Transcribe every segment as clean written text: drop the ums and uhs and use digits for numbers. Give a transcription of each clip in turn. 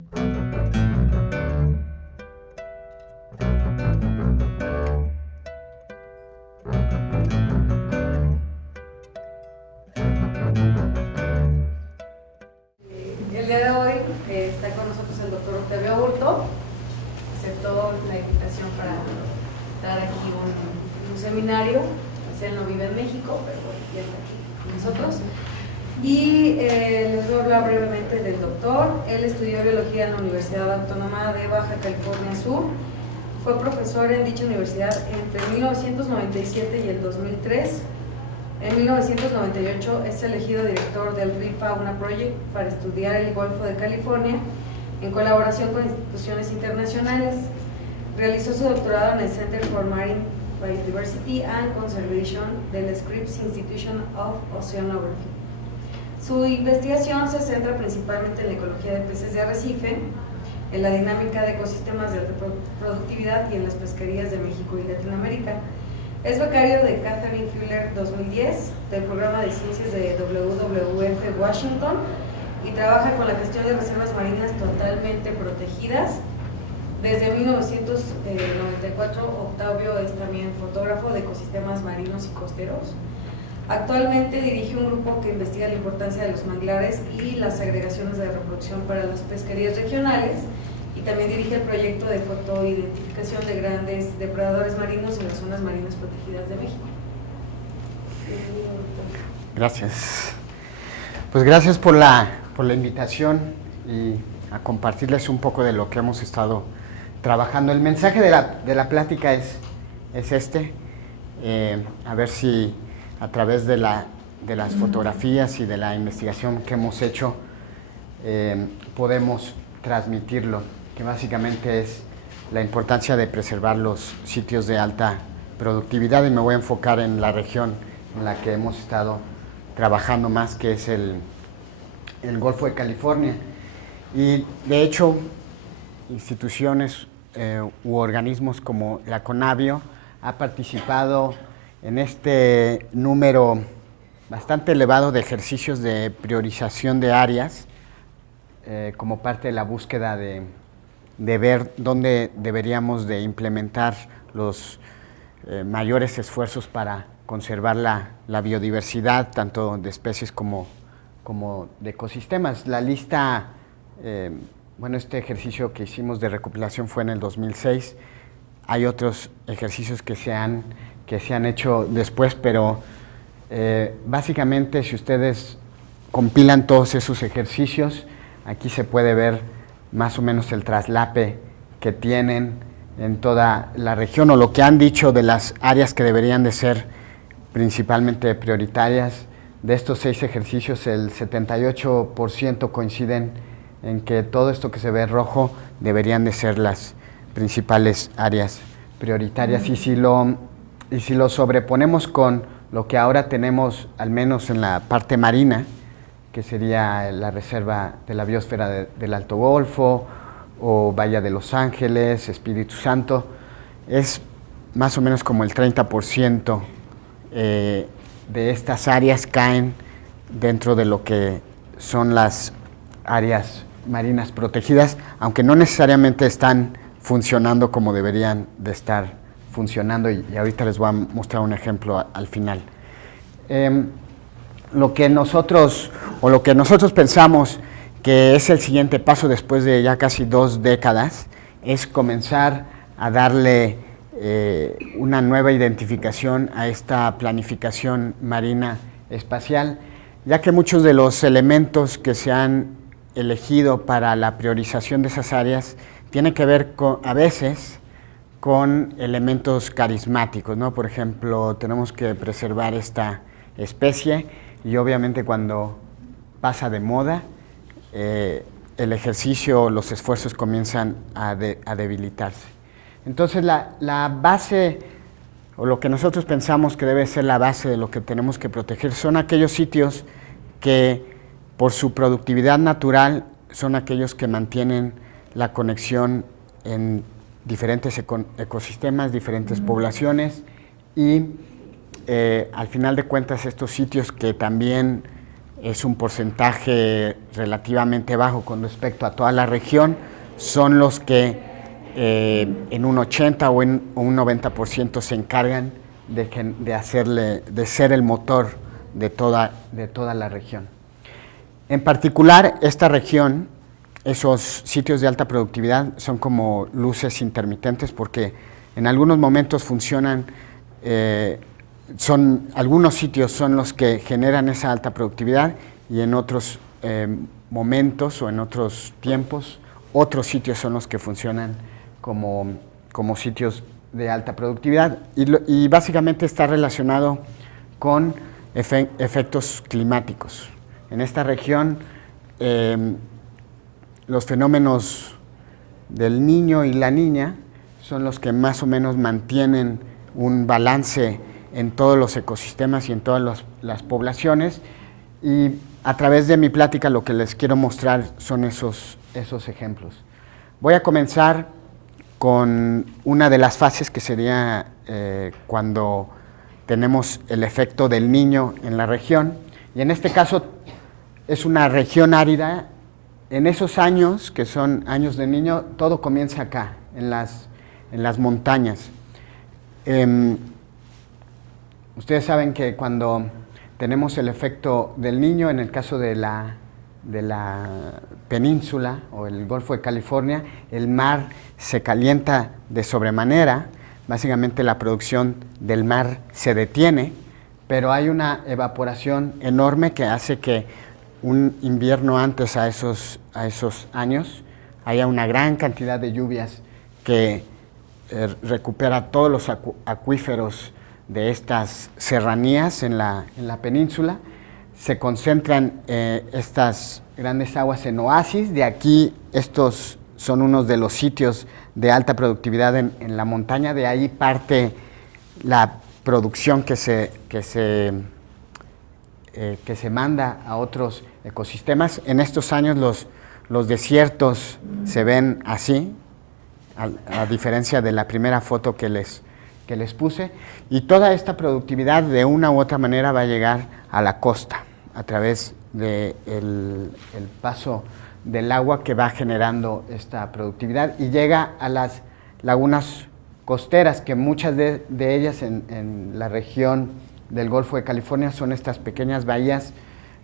El día de hoy está con nosotros el doctor Octavio Aburto. Aceptó la invitación para dar aquí un seminario. Pues él no vive en México, pero bueno, ya está aquí con nosotros. Y les voy a hablar brevemente del doctor. Él estudió biología en la Universidad Autónoma de Baja California Sur. Fue profesor en dicha universidad entre 1997 y el 2003. En 1998 es elegido director del RIFAUNA Project para estudiar el Golfo de California en colaboración con instituciones internacionales. Realizó su doctorado en el Center for Marine Biodiversity and Conservation del Scripps Institution of Oceanography. Su investigación se centra principalmente en la ecología de peces de arrecife, en la dinámica de ecosistemas de alta productividad y en las pesquerías de México y Latinoamérica. Es becario de Catherine Fuller 2010 del programa de ciencias de WWF Washington y trabaja con la gestión de reservas marinas totalmente protegidas. Desde 1994, Octavio es también fotógrafo de ecosistemas marinos y costeros. Actualmente dirige un grupo que investiga la importancia de los manglares y las agregaciones de reproducción para las pesquerías regionales, y también dirige el proyecto de fotoidentificación de grandes depredadores marinos en las zonas marinas protegidas de México. Gracias. Pues gracias por la invitación y a compartirles un poco de lo que hemos estado trabajando. El mensaje de la plática es este, a ver si a través de las fotografías y de la investigación que hemos hecho podemos transmitirlo, que básicamente es la importancia de preservar los sitios de alta productividad, y me voy a enfocar en la región en la que hemos estado trabajando más, que es el Golfo de California. Y de hecho, instituciones u organismos como la CONABIO ha participado en este número bastante elevado de ejercicios de priorización de áreas como parte de la búsqueda de ver dónde deberíamos de implementar los mayores esfuerzos para conservar la biodiversidad, tanto de especies como de ecosistemas. La lista, bueno, este ejercicio que hicimos de recopilación fue en el 2006. Hay otros ejercicios que se han hecho después, pero básicamente si ustedes compilan todos esos ejercicios, aquí se puede ver más o menos el traslape que tienen en toda la región, o lo que han dicho de las áreas que deberían de ser principalmente prioritarias. De estos 6 ejercicios, el 78% coinciden en que todo esto que se ve rojo deberían de ser las principales áreas prioritarias. Y si lo sobreponemos con lo que ahora tenemos, al menos en la parte marina, que sería la Reserva de la Biosfera del Alto Golfo, o Bahía de Los Ángeles, Espíritu Santo, es más o menos como el 30% de estas áreas caen dentro de lo que son las áreas marinas protegidas, aunque no necesariamente están funcionando como deberían de estar funcionando, y ahorita les voy a mostrar un ejemplo al final. Lo que nosotros pensamos que es el siguiente paso después de ya casi 2 décadas es comenzar a darle una nueva identificación a esta planificación marina espacial, ya que muchos de los elementos que se han elegido para la priorización de esas áreas tienen que ver a veces con elementos carismáticos, ¿no? Por ejemplo, tenemos que preservar esta especie, y obviamente cuando pasa de moda, el ejercicio, los esfuerzos comienzan a debilitarse. Entonces la base, o lo que nosotros pensamos que debe ser la base de lo que tenemos que proteger, son aquellos sitios que por su productividad natural son aquellos que mantienen la conexión en diferentes ecosistemas, diferentes poblaciones, y al final de cuentas estos sitios que también es un porcentaje relativamente bajo con respecto a toda la región, son los que en un 80 o en un 90% se encargan de ser el motor de toda la región. En particular, esta región, esos sitios de alta productividad son como luces intermitentes porque en algunos momentos funcionan, algunos sitios son los que generan esa alta productividad y en otros momentos o en otros tiempos, otros sitios son los que funcionan como sitios de alta productividad y básicamente está relacionado con efectos climáticos. En esta región, los fenómenos del niño y la niña son los que más o menos mantienen un balance en todos los ecosistemas y en todas las poblaciones, y a través de mi plática lo que les quiero mostrar son esos ejemplos. Voy a comenzar con una de las fases que sería cuando tenemos el efecto del niño en la región, y en este caso es una región árida. En esos años, que son años de niño, todo comienza acá, en las montañas. Ustedes saben que cuando tenemos el efecto del niño, en el caso de la península o el Golfo de California, el mar se calienta de sobremanera, básicamente la producción del mar se detiene, pero hay una evaporación enorme que hace que un invierno antes a esos años haya una gran cantidad de lluvias que recupera todos los acuíferos de estas serranías en la península. Se concentran estas grandes aguas en oasis. De aquí estos son unos de los sitios de alta productividad en la montaña. De ahí parte la producción que se manda a otros ecosistemas. En estos años los desiertos se ven así, a diferencia de la primera foto que les puse, y toda esta productividad de una u otra manera va a llegar a la costa a través del el paso del agua que va generando esta productividad y llega a las lagunas costeras, que muchas de ellas en la región del Golfo de California son estas pequeñas bahías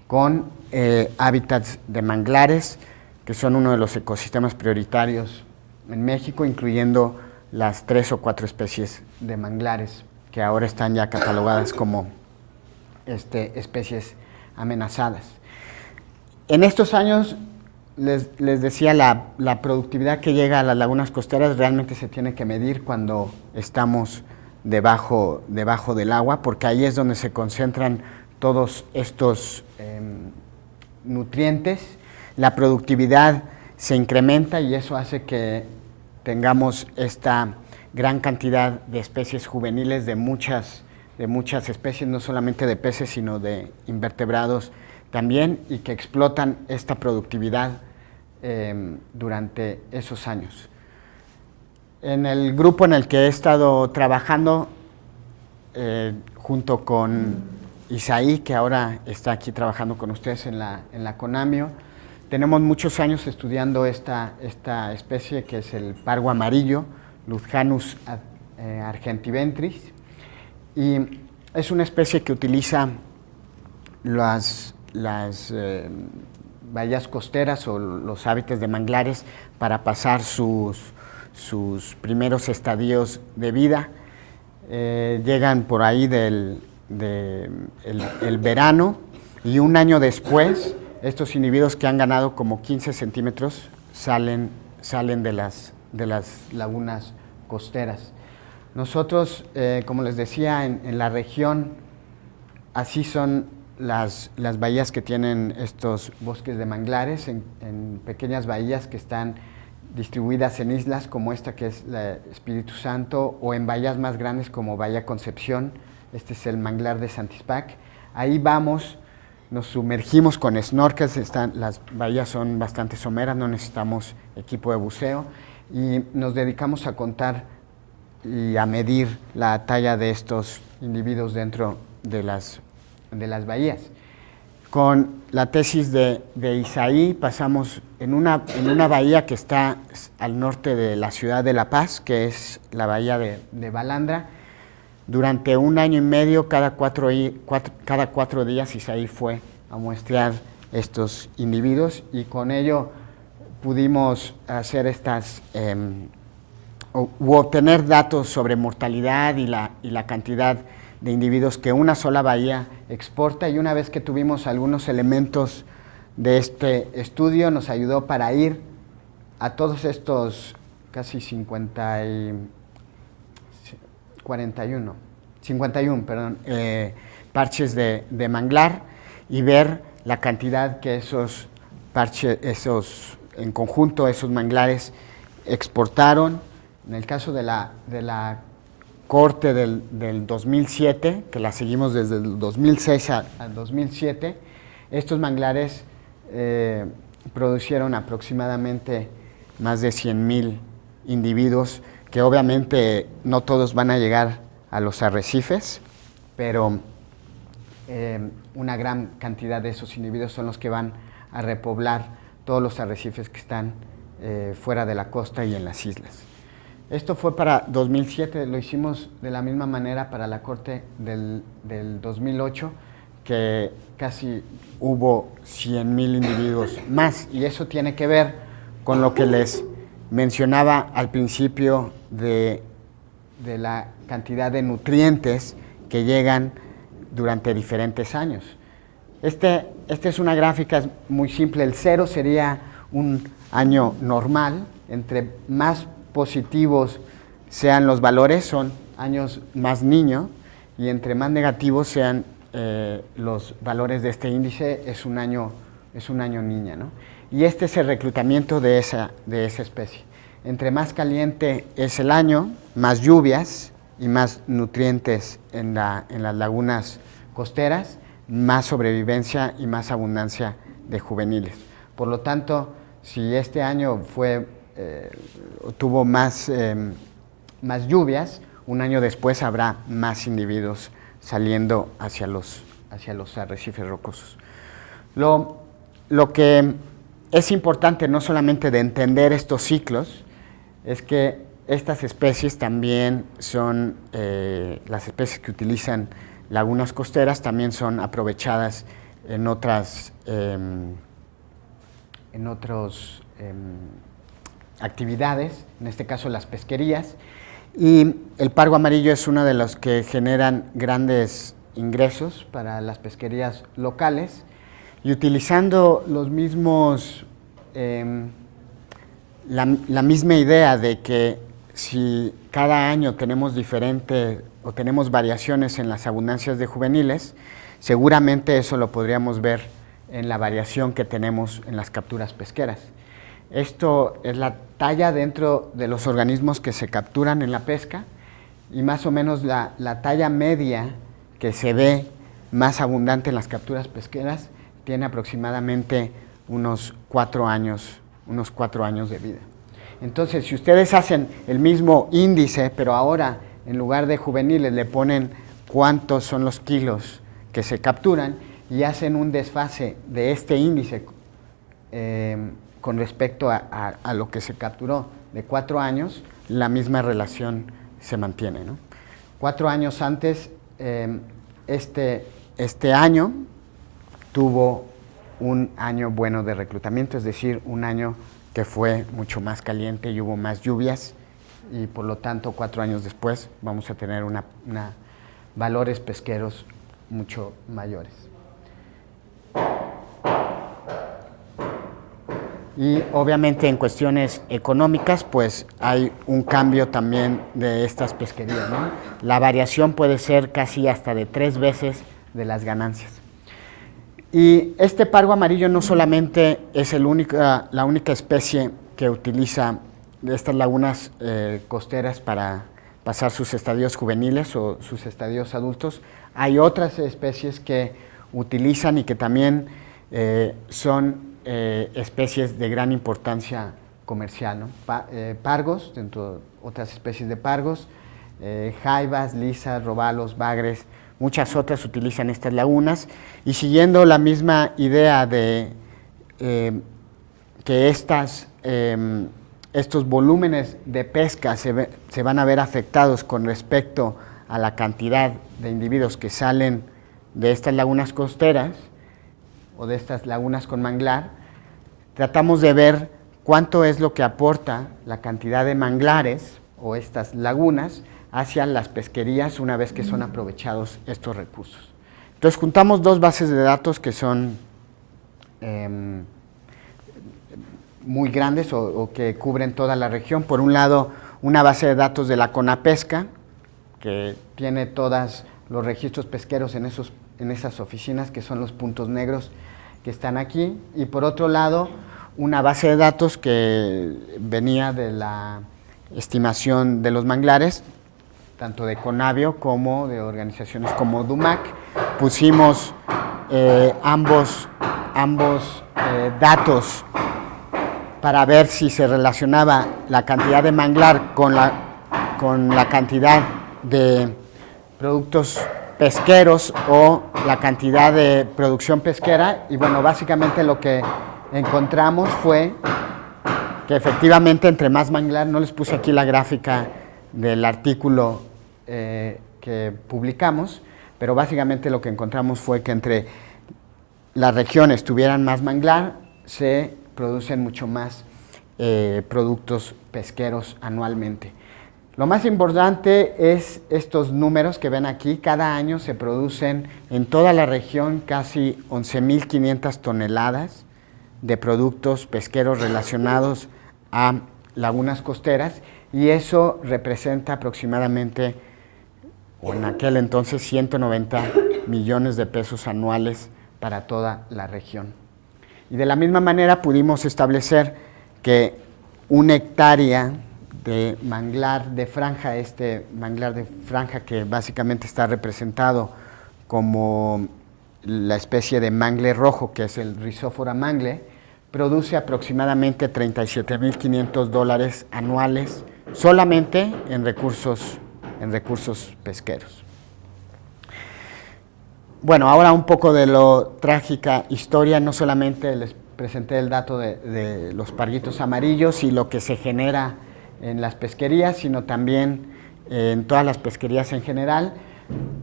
con hábitats de manglares, que son uno de los ecosistemas prioritarios en México, incluyendo las 3 o 4 especies de manglares que ahora están ya catalogadas como especies amenazadas. En estos años, les decía, la productividad que llega a las lagunas costeras realmente se tiene que medir cuando estamos debajo del agua, porque ahí es donde se concentran todos estos nutrientes. La productividad se incrementa y eso hace que tengamos esta gran cantidad de especies juveniles de muchas especies, no solamente de peces, sino de invertebrados también, y que explotan esta productividad durante esos años. En el grupo en el que he estado trabajando, junto con Isaí, que ahora está aquí trabajando con ustedes en la CONAMIO, tenemos muchos años estudiando esta especie que es el pargo amarillo, Luzjanus argentiventris, y es una especie que utiliza las bahías costeras o los hábitats de manglares para pasar sus primeros estadios de vida. Llegan por ahí el verano, y un año después estos individuos, que han ganado como 15 centímetros, salen de las lagunas costeras. Nosotros, como les decía, en la región, así son las bahías que tienen estos bosques de manglares, en pequeñas bahías que están distribuidas en islas como esta, que es la Espíritu Santo, o en bahías más grandes como Bahía Concepción. Este es el manglar de Santispac. Ahí vamos, nos sumergimos con snorkels. Las bahías son bastante someras, no necesitamos equipo de buceo, y nos dedicamos a contar y a medir la talla de estos individuos dentro de las bahías. Con la tesis de Isaí pasamos en una bahía que está al norte de la ciudad de La Paz, que es la bahía de Balandra. Durante 1 año y medio, cada cuatro días, Isaí fue a muestrear estos individuos y con ello pudimos hacer u obtener datos sobre mortalidad y la cantidad de individuos que una sola bahía exporta, y una vez que tuvimos algunos elementos de este estudio nos ayudó para ir a todos estos casi 51 parches de manglar y ver la cantidad que esos parches, en conjunto esos manglares exportaron. En el caso de la corte del 2007, que la seguimos desde el 2006 al 2007, estos manglares producieron aproximadamente más de 100,000 individuos, que obviamente no todos van a llegar a los arrecifes, pero una gran cantidad de esos individuos son los que van a repoblar todos los arrecifes que están fuera de la costa y en las islas. Esto fue para 2007, lo hicimos de la misma manera para la corte del 2008, que casi hubo 100,000 individuos más, y eso tiene que ver con lo que les mencionaba al principio de la cantidad de nutrientes que llegan durante diferentes años. Esta es una gráfica muy simple. El 0 sería un año normal. Entre más positivos sean los valores, son años más niño, y entre más negativos sean los valores de este índice, es un año niña, ¿no? Y este es el reclutamiento de esa especie. Entre más caliente es el año, más lluvias y más nutrientes en las lagunas costeras, más sobrevivencia y más abundancia de juveniles. Por lo tanto, si este año tuvo más lluvias, un año después habrá más individuos saliendo hacia los arrecifes rocosos. Lo que es importante, no solamente de entender estos ciclos, es que estas especies también son, las especies que utilizan lagunas costeras también son aprovechadas en otras actividades, en este caso las pesquerías, y el pargo amarillo es uno de los que generan grandes ingresos para las pesquerías locales, y utilizando los mismos, la misma idea de que si cada año tenemos tenemos variaciones en las abundancias de juveniles, seguramente eso lo podríamos ver en la variación que tenemos en las capturas pesqueras. Esto es la talla dentro de los organismos que se capturan en la pesca, y más o menos la talla media que se ve más abundante en las capturas pesqueras tiene aproximadamente unos 4 años de vida. Entonces, si ustedes hacen el mismo índice, pero ahora en lugar de juveniles le ponen cuántos son los kilos que se capturan y hacen un desfase de este índice con respecto a lo que se capturó de 4 años, la misma relación se mantiene, ¿no? 4 años antes, este año tuvo un año bueno de reclutamiento, es decir, un año que fue mucho más caliente y hubo más lluvias, y por lo tanto 4 años después vamos a tener valores pesqueros mucho mayores. Y obviamente en cuestiones económicas, pues hay un cambio también de estas pesquerías, ¿no? La variación puede ser casi hasta de 3 veces de las ganancias. Y este pargo amarillo no solamente es la única especie que utiliza estas lagunas costeras para pasar sus estadios juveniles o sus estadios adultos. Hay otras especies que utilizan y que también son especies de gran importancia comercial, ¿no? Pargos, dentro de otras especies de pargos, jaivas, lisas, robalos, bagres, muchas otras utilizan estas lagunas, y siguiendo la misma idea de que estos volúmenes de pesca se van a ver afectados con respecto a la cantidad de individuos que salen de estas lagunas costeras o de estas lagunas con manglar, tratamos de ver cuánto es lo que aporta la cantidad de manglares o estas lagunas hacia las pesquerías una vez que son aprovechados estos recursos. Entonces juntamos dos bases de datos que son muy grandes o que cubren toda la región. Por un lado, una base de datos de la CONAPESCA, que tiene todos los registros pesqueros en esas oficinas, que son los puntos negros que están aquí. Y por otro lado, una base de datos que venía de la estimación de los manglares, tanto de Conavio como de organizaciones como DUMAC. Pusimos ambos datos para ver si se relacionaba la cantidad de manglar con la cantidad de productos pesqueros o la cantidad de producción pesquera. Y bueno, básicamente lo que encontramos fue que efectivamente entre más manglar, no les puse aquí la gráfica del artículo que publicamos, pero básicamente lo que encontramos fue que entre las regiones tuvieran más manglar, se producen mucho más productos pesqueros anualmente. Lo más importante es estos números que ven aquí. Cada año se producen en toda la región casi 11.500 toneladas de productos pesqueros relacionados a lagunas costeras, y eso representa aproximadamente, o en aquel entonces, 190 millones de pesos anuales para toda la región. Y de la misma manera pudimos establecer que una hectárea de manglar de franja, manglar de franja que básicamente está representado como la especie de mangle rojo, que es el Rhizophora mangle, produce aproximadamente $37.500 anuales solamente en recursos pesqueros. Bueno, ahora un poco de lo trágica historia. No solamente les presenté el dato de los parguitos amarillos y lo que se genera en las pesquerías, sino también en todas las pesquerías en general,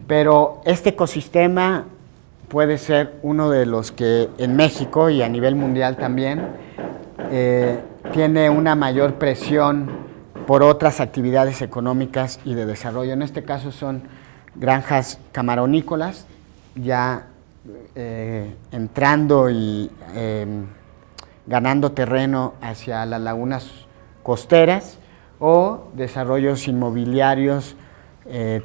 pero este ecosistema puede ser uno de los que en México y a nivel mundial también tiene una mayor presión por otras actividades económicas y de desarrollo. En este caso son granjas camaronícolas, ya entrando y ganando terreno hacia las lagunas costeras, o desarrollos inmobiliarios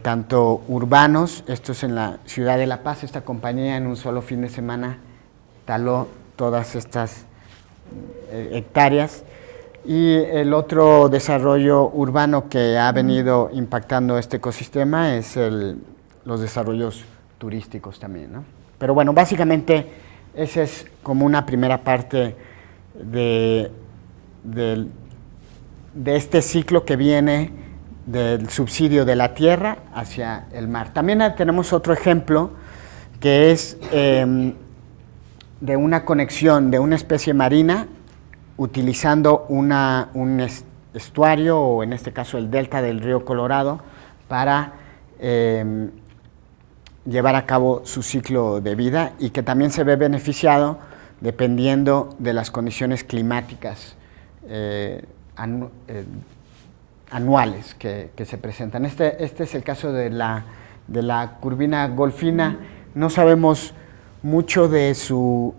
tanto urbanos. Esto es en la ciudad de La Paz. Esta compañía en un solo fin de semana taló todas estas hectáreas. Y el otro desarrollo urbano que ha venido impactando este ecosistema es los desarrollos turísticos también, ¿no? Pero bueno, básicamente esa es como una primera parte de este ciclo que viene del subsidio de la tierra hacia el mar. También tenemos otro ejemplo que es de una conexión de una especie marina utilizando un estuario, o en este caso el delta del río Colorado, para llevar a cabo su ciclo de vida, y que también se ve beneficiado dependiendo de las condiciones climáticas anuales que se presentan. Este es el caso de la curvina golfina. No sabemos mucho de su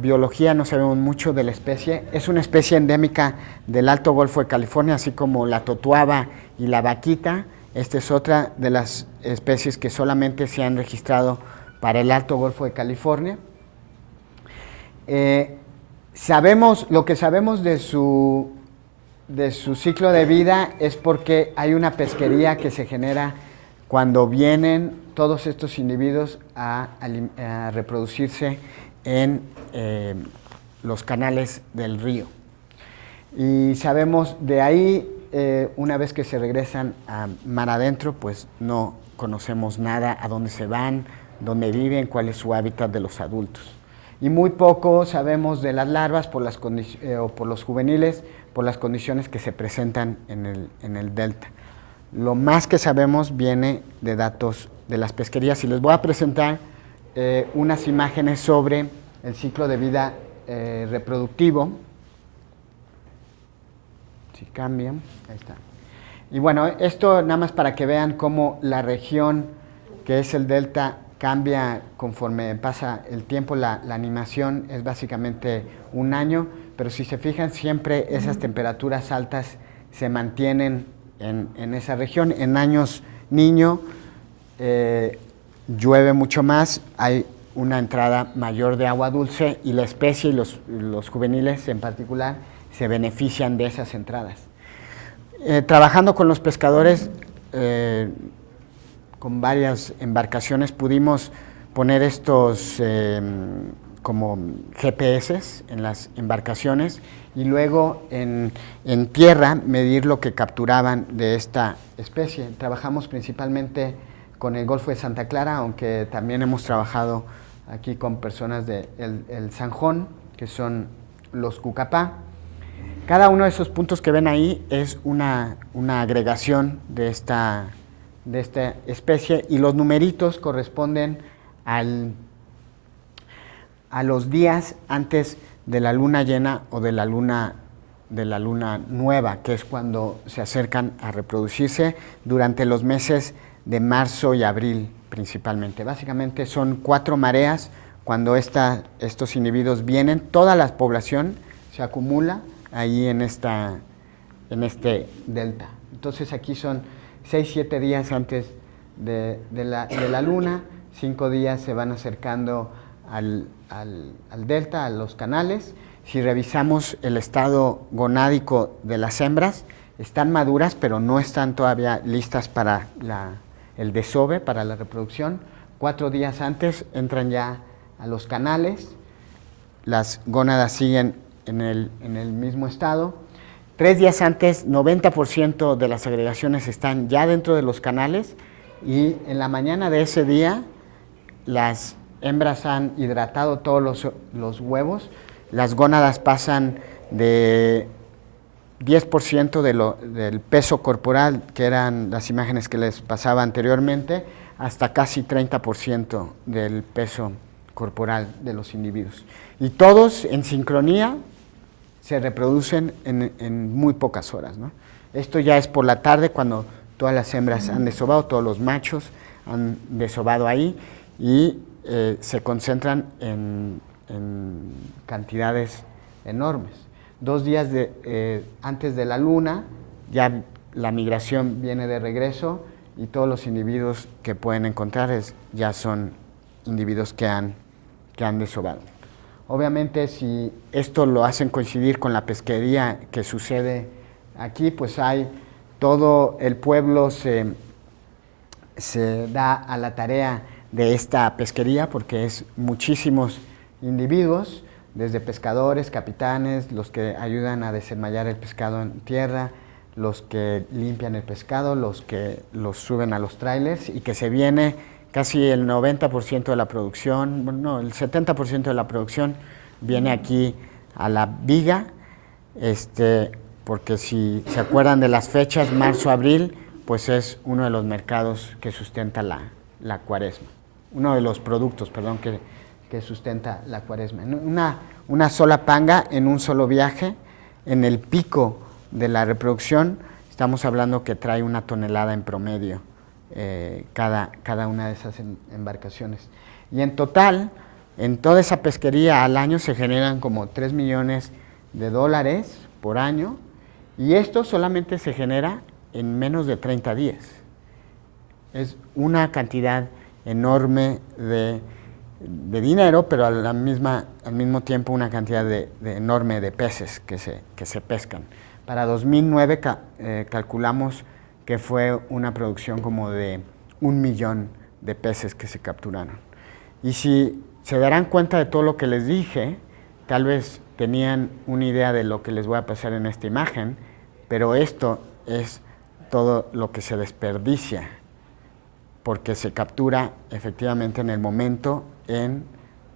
biología, no sabemos mucho de la especie. Es una especie endémica del Alto Golfo de California, así como la totuaba y la vaquita. Esta es otra de las especies que solamente se han registrado para el Alto Golfo de California. Lo que sabemos de su ciclo de vida es porque hay una pesquería que se genera cuando vienen todos estos individuos a reproducirse en los canales del río. Y sabemos de ahí, una vez que se regresan a mar adentro, pues no conocemos nada, a dónde se van, dónde viven, cuál es su hábitat de los adultos. Y muy poco sabemos de las larvas o por los juveniles, por las condiciones que se presentan en el delta. Lo más que sabemos viene de datos de las pesquerías, y les voy a presentar unas imágenes sobre el ciclo de vida reproductivo. Si cambian, ahí está. Y bueno, esto nada más para que vean cómo la región que es el delta cambia conforme pasa el tiempo. La animación es básicamente un año, pero si se fijan, siempre esas temperaturas altas se mantienen en esa región. En años niño llueve mucho más, hay una entrada mayor de agua dulce, y la especie y los juveniles en particular se benefician de esas entradas. Trabajando con los pescadores, con varias embarcaciones, pudimos poner estos como GPS en las embarcaciones, y luego en tierra medir lo que capturaban de esta especie. Trabajamos principalmente con el Golfo de Santa Clara, aunque también hemos trabajado aquí con personas del Sanjón, que son los cucapá. Cada uno de esos puntos que ven ahí es una agregación de esta especie, y los numeritos corresponden a los días antes de la luna llena o de la luna nueva, que es cuando se acercan a reproducirse durante los meses de marzo y abril principalmente. Básicamente son 4 mareas cuando estos individuos vienen, toda la población se acumula ahí en este delta. Entonces aquí son 6-7 días antes de la luna, 5 días se van acercando al delta, a los canales. Si revisamos el estado gonádico de las hembras, están maduras, pero no están todavía listas para el desove, para la reproducción. 4 días antes entran ya a los canales, las gónadas siguen en el mismo estado. 3 días antes, 90% de las agregaciones están ya dentro de los canales, y en la mañana de ese día las hembras han hidratado todos los huevos. Las gónadas pasan de 10% del peso corporal, que eran las imágenes que les pasaba anteriormente, hasta casi 30% del peso corporal de los individuos. Y todos en sincronía se reproducen en muy pocas horas, ¿no? Esto ya es por la tarde, cuando todas las hembras han desovado, todos los machos han desovado ahí, y se concentran en cantidades enormes. 2 días antes de la luna, ya la migración viene de regreso, y todos los individuos que pueden encontrar ya son individuos que han desovado. Obviamente, si esto lo hacen coincidir con la pesquería que sucede aquí, pues todo el pueblo se da a la tarea de esta pesquería, porque es muchísimos individuos, desde pescadores, capitanes, los que ayudan a desenmayar el pescado en tierra, los que limpian el pescado, los que los suben a los trailers, y que se viene casi el 90% de la producción, bueno, el 70% de la producción viene aquí a la viga, porque si se acuerdan de las fechas, marzo-abril, pues es uno de los mercados que sustenta la cuaresma, uno de los productos, perdón, que sustenta la cuaresma. Una sola panga en un solo viaje, en el pico de la reproducción, estamos hablando que trae 1 tonelada en promedio cada una de esas embarcaciones. Y en total, en toda esa pesquería al año se generan como $3 millones por año, y esto solamente se genera en menos de 30 días. Es una cantidad enorme de dinero, pero al mismo tiempo una cantidad enorme de peces que se pescan. Para 2009 calculamos que fue una producción como de 1 millón de peces que se capturaron. Y si se darán cuenta de todo lo que les dije, tal vez tenían una idea de lo que les voy a pasar en esta imagen, pero esto es todo lo que se desperdicia porque se captura efectivamente en el momento en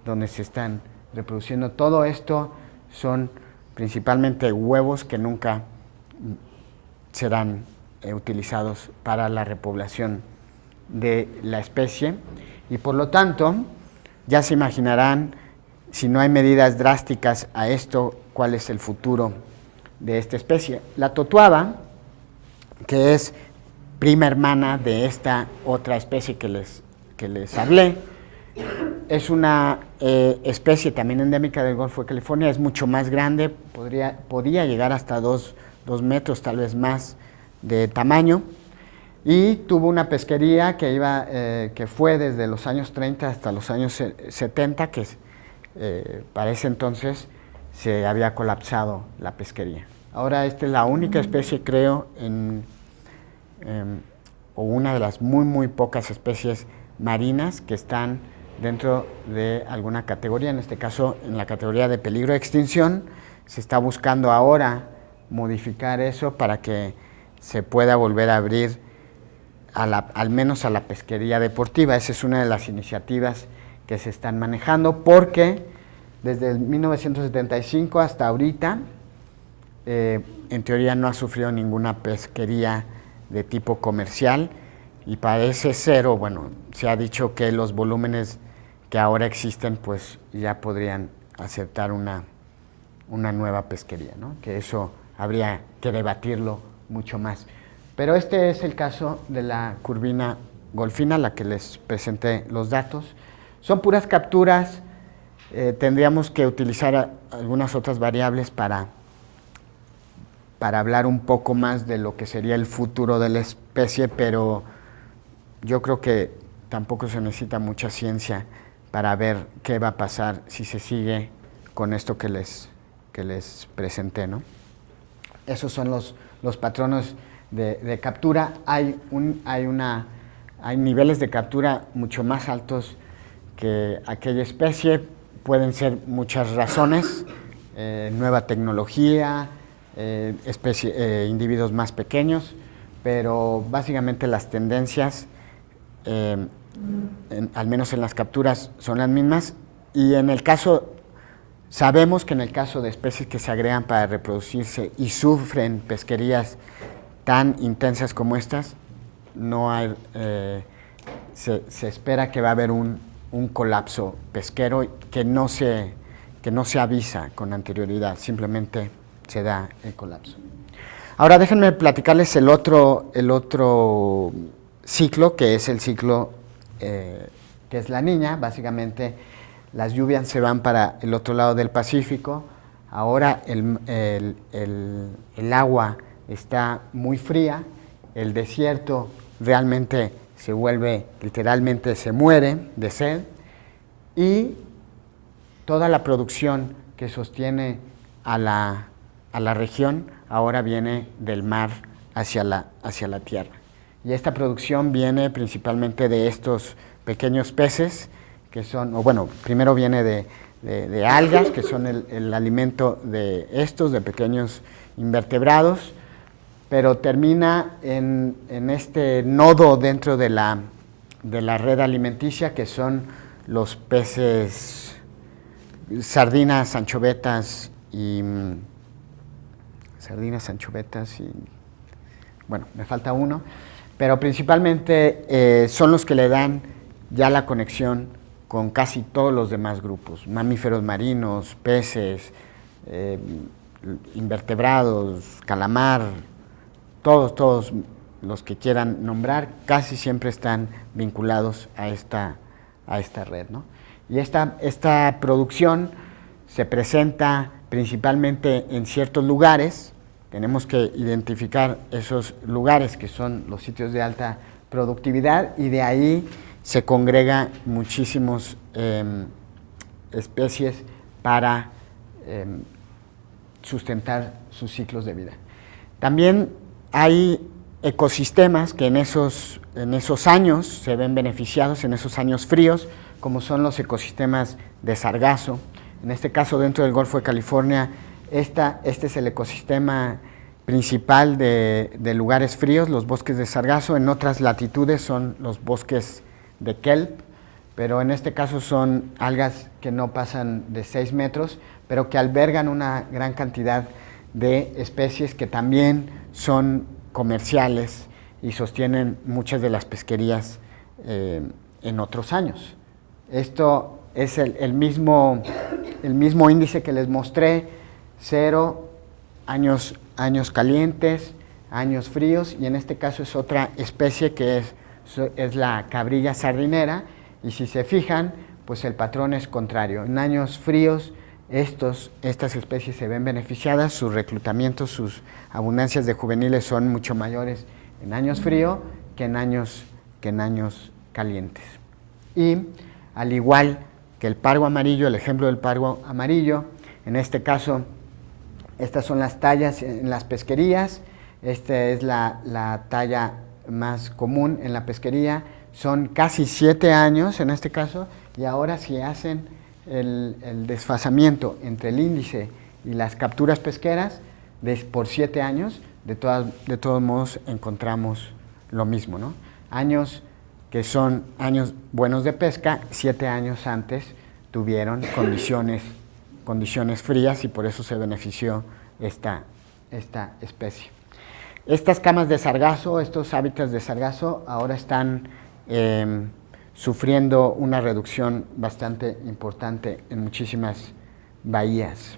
donde se están reproduciendo. Todo esto son principalmente huevos que nunca serán utilizados para la repoblación de la especie, y por lo tanto ya se imaginarán, si no hay medidas drásticas a esto, cuál es el futuro de esta especie. La totuaba, que es prima hermana de esta otra especie que les hablé, es una especie también endémica del Golfo de California. Es mucho más grande, podría llegar hasta 2 metros, tal vez más, de tamaño, y tuvo una pesquería que fue desde los años 30 hasta los años 70, que para ese entonces se había colapsado la pesquería. Ahora esta es la única especie, creo, o una de las muy pocas especies marinas que están dentro de alguna categoría, en este caso en la categoría de peligro de extinción. Se está buscando ahora modificar eso para que se pueda volver a abrir al menos a la pesquería deportiva. Esa es una de las iniciativas que se están manejando, porque desde el 1975 hasta ahorita, en teoría no ha sufrido ninguna pesquería de tipo comercial, y parece ser, o bueno, se ha dicho que los volúmenes que ahora existen pues ya podrían aceptar una nueva pesquería, ¿no? Que eso habría que debatirlo mucho más. Pero este es el caso de la curvina golfina, la que les presenté los datos. Son puras capturas, tendríamos que utilizar algunas otras variables para hablar un poco más de lo que sería el futuro de la especie, pero yo creo que tampoco se necesita mucha ciencia para ver qué va a pasar si se sigue con esto que les presenté, ¿no? Esos son los patrones de captura. Hay niveles de captura mucho más altos que aquella especie. Pueden ser muchas razones, nueva tecnología, individuos más pequeños, pero básicamente las tendencias, al menos en las capturas, son las mismas. Y sabemos que en el caso de especies que se agregan para reproducirse y sufren pesquerías tan intensas como estas, no hay, se espera que va a haber un colapso pesquero que no se avisa con anterioridad, simplemente se da el colapso. Ahora déjenme platicarles el otro ciclo, que es el ciclo que es la Niña. Básicamente las lluvias se van para el otro lado del Pacífico. Ahora el agua está muy fría, el desierto realmente literalmente se muere de sed, y toda la producción que sostiene a la región ahora viene del mar hacia la tierra. Y esta producción viene principalmente de estos pequeños peces, que son, primero viene de algas, que son el alimento de pequeños invertebrados, pero termina en este nodo dentro de la red alimenticia, que son los peces sardinas, anchovetas y bueno, me falta uno, pero principalmente son los que le dan ya la conexión con casi todos los demás grupos: mamíferos marinos, peces, invertebrados, calamar, todos los que quieran nombrar, casi siempre están vinculados a esta red, ¿no? Y esta producción se presenta principalmente en ciertos lugares. Tenemos que identificar esos lugares, que son los sitios de alta productividad, y de ahí se congrega muchísimas especies para sustentar sus ciclos de vida. También hay ecosistemas que en esos años se ven beneficiados, en esos años fríos, como son los ecosistemas de sargazo. En este caso, dentro del Golfo de California, este es el ecosistema principal de lugares fríos, los bosques de sargazo. En otras latitudes son los bosques de kelp, pero en este caso son algas que no pasan de 6 metros, pero que albergan una gran cantidad de especies que también son comerciales y sostienen muchas de las pesquerías en otros años. Esto es el mismo índice que les mostré: 0, años calientes, años fríos, y en este caso es otra especie que es la cabrilla sardinera, y si se fijan, pues el patrón es contrario. En años fríos estas especies se ven beneficiadas, sus reclutamientos, sus abundancias de juveniles son mucho mayores en años fríos que en años calientes. Y al igual que el pargo amarillo, el ejemplo del pargo amarillo, en este caso, estas son las tallas en las pesquerías. Esta es la talla más común en la pesquería. Son casi 7 años en este caso, y ahora si hacen el desfasamiento entre el índice y las capturas pesqueras por 7 años, de todos modos encontramos lo mismo, ¿no? Años que son años buenos de pesca, 7 años antes tuvieron condiciones frías, y por eso se benefició esta especie. Estas camas de sargazo, estos hábitats de sargazo, ahora están sufriendo una reducción bastante importante en muchísimas bahías.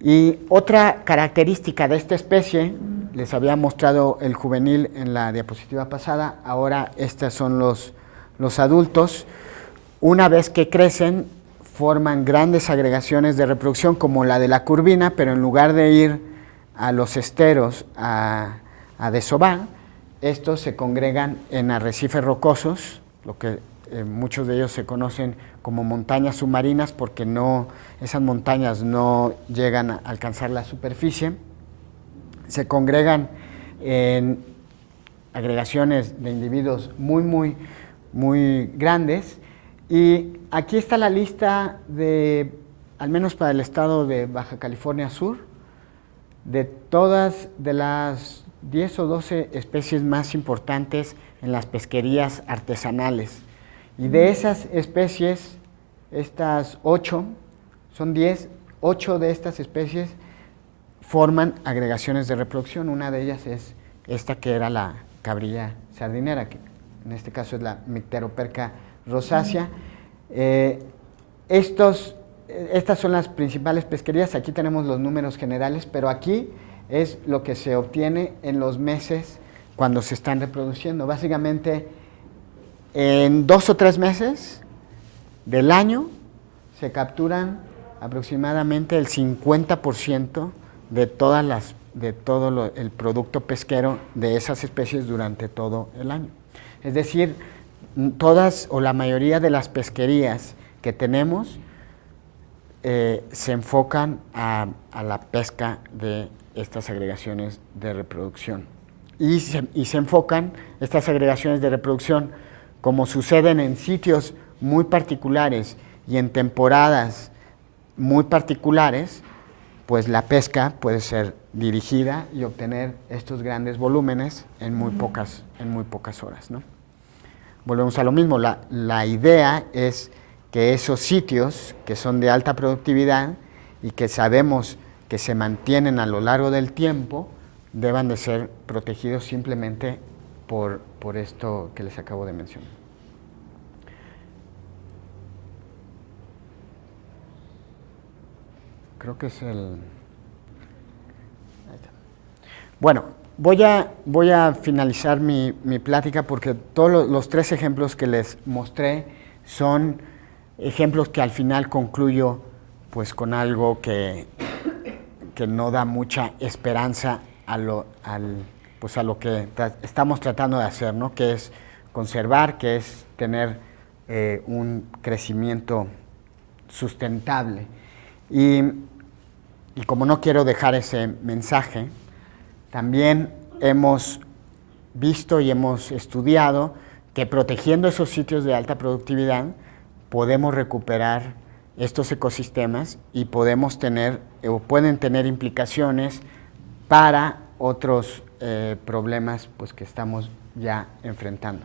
Y otra característica de esta especie, les había mostrado el juvenil en la diapositiva pasada, ahora estos son los adultos. Una vez que crecen, forman grandes agregaciones de reproducción como la de la curvina, pero en lugar de ir a los esteros a desovar, estos se congregan en arrecifes rocosos, lo que muchos de ellos se conocen como montañas submarinas, porque esas montañas no llegan a alcanzar la superficie. Se congregan en agregaciones de individuos muy grandes, y aquí está la lista al menos para el estado de Baja California Sur, de todas de las 10 o 12 especies más importantes en las pesquerías artesanales. Y de esas especies, estas 8, son 10, 8 de estas especies forman agregaciones de reproducción. Una de ellas es esta, que era la cabrilla sardinera, que en este caso es la Micteroperca rosácea. Estas son las principales pesquerías. Aquí tenemos los números generales, pero aquí es lo que se obtiene en los meses cuando se están reproduciendo. Básicamente, en 2 o 3 meses del año se capturan aproximadamente el 50% de todo el producto pesquero de esas especies durante todo el año. Es decir, todas o la mayoría de las pesquerías que tenemos se enfocan a la pesca de estas agregaciones de reproducción. Y se enfocan estas agregaciones de reproducción, como suceden en sitios muy particulares y en temporadas muy particulares, pues la pesca puede ser dirigida y obtener estos grandes volúmenes en muy pocas horas, ¿no? Volvemos a lo mismo, la idea es que esos sitios que son de alta productividad y que sabemos que se mantienen a lo largo del tiempo, deban de ser protegidos simplemente por esto que les acabo de mencionar. Creo que es el... Ahí está. Bueno, voy a finalizar mi plática, porque todos los 3 ejemplos que les mostré son ejemplos que al final concluyo pues con algo que no da mucha esperanza a lo que estamos tratando de hacer, ¿no? Que es conservar, que es tener un crecimiento sustentable. Y como no quiero dejar ese mensaje, también hemos visto y hemos estudiado que protegiendo esos sitios de alta productividad podemos recuperar estos ecosistemas y podemos tener o pueden tener implicaciones para otros problemas pues, que estamos ya enfrentando.